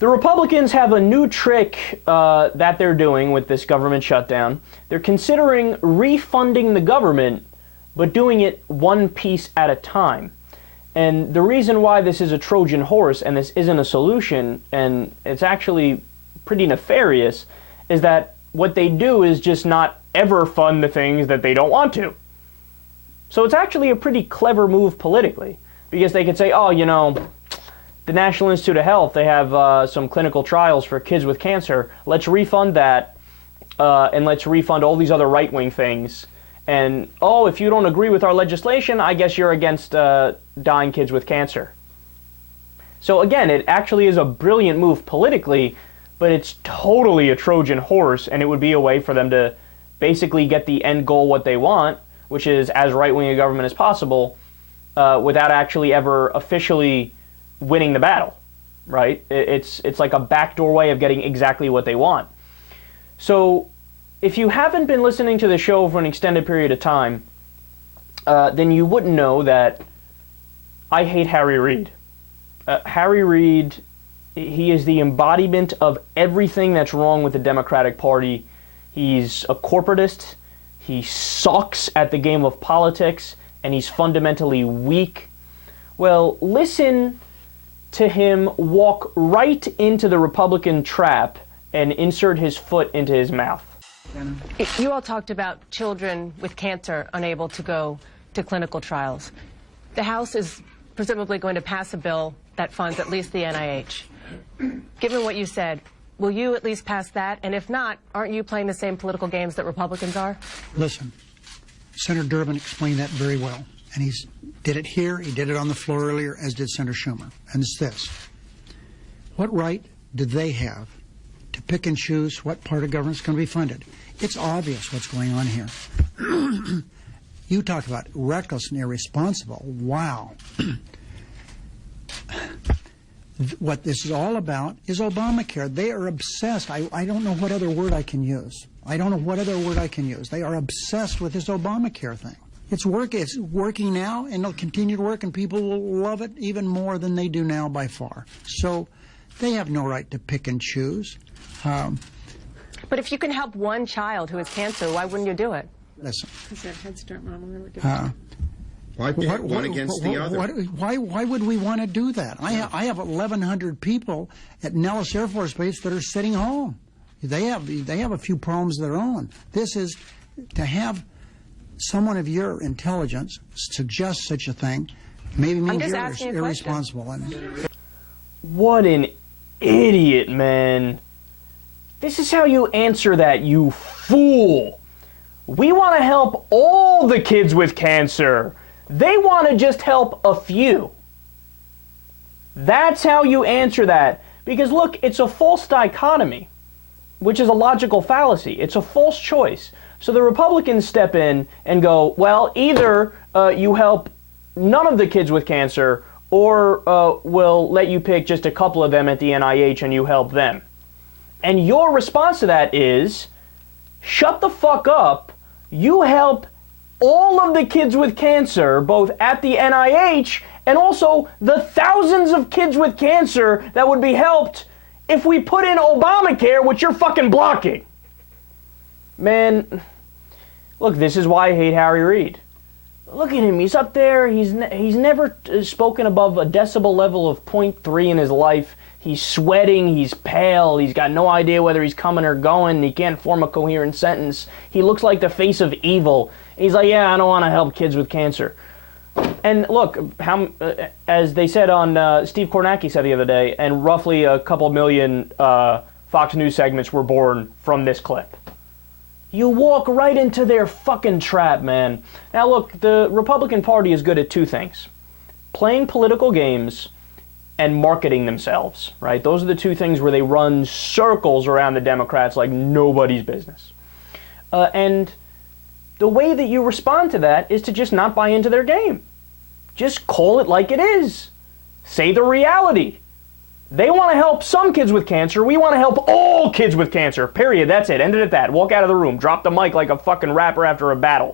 The Republicans have a new trick that they're doing with this government shutdown. They're considering refunding the government, but doing it one piece at a time. And the reason why this is a Trojan horse and this isn't a solution, and it's actually pretty nefarious, is that what they do is just not ever fund the things that they don't want to. So it's actually a pretty clever move politically, because they could say, oh, you know, the National Institute of Health, they have some clinical trials for kids with cancer. Let's refund that, and let's refund all these other right-wing things. And, oh, if you don't agree with our legislation, I guess you're against dying kids with cancer. So again, it actually is a brilliant move politically, but it's totally a Trojan horse, and it would be a way for them to basically get the end goal what they want, which is as right-wing a government as possible, without actually ever officially winning the battle, right? It's like a backdoor way of getting exactly what they want. So if you haven't been listening to the show for an extended period of time, then you wouldn't know that I hate Harry Reid. Harry Reid, he is the embodiment of everything that's wrong with the Democratic Party. He's a corporatist, he sucks at the game of politics, and he's fundamentally weak. Well, listen to him walk right into the Republican trap and insert his foot into his mouth. You all talked about children with cancer unable to go to clinical trials. The House is presumably going to pass a bill that funds at least the NIH. Given what you said, will you at least pass that? And if not, aren't you playing the same political games that Republicans are? Listen, Senator Durbin explained that very well. And he did it here, he did it on the floor earlier, as did Senator Schumer. And it's this. What right do they have to pick and choose what part of government is going to be funded? It's obvious what's going on here. You talk about reckless and irresponsible. Wow. What this is all about is Obamacare. They are obsessed. I don't know what other word I can use. I don't know what other word I can use. They are obsessed with this Obamacare thing. It's working now, and it'll continue to work, and people will love it even more than they do now by far. So they have no right to pick and choose. But if you can help one child who has cancer, why wouldn't you do it? Listen. Because that Head Start mom will never do it. Why pit one against the other? Why would we want to do that? I have 1,100 people at Nellis Air Force Base that are sitting home. They have a few problems of their own. This is to have someone of your intelligence suggest such a thing. Maybe means you're irresponsible. What an idiot, man. This is how you answer that, you fool. We want to help all the kids with cancer. They want to just help a few. That's how you answer that. Because look, it's a false dichotomy, which is a logical fallacy. It's a false choice. So the Republicans step in and go, well, either you help none of the kids with cancer, or we'll let you pick just a couple of them at the NIH and you help them. And your response to that is, shut the fuck up. You help all of the kids with cancer, both at the NIH and also the thousands of kids with cancer that would be helped if we put in Obamacare, which you're fucking blocking. Man, look, this is why I hate Harry Reid. Look at him. He's up there. He's never spoken above a decibel level of 0.3 in his life. He's sweating. He's pale. He's got no idea whether he's coming or going. He can't form a coherent sentence. He looks like the face of evil. He's like, yeah, I don't want to help kids with cancer. And look, as they said on, Steve Kornacki said the other day, and roughly a couple million Fox News segments were born from this clip. You walk right into their fucking trap, man. Now look, the Republican Party is good at two things. Playing political games and marketing themselves, right? Those are the two things where they run circles around the Democrats like nobody's business. And the way that you respond to that is to just not buy into their game. Just call it like it is. Say the reality. They want to help some kids with cancer. We want to help all kids with cancer. Period. That's it. End it at that. Walk out of the room. Drop the mic like a fucking rapper after a battle.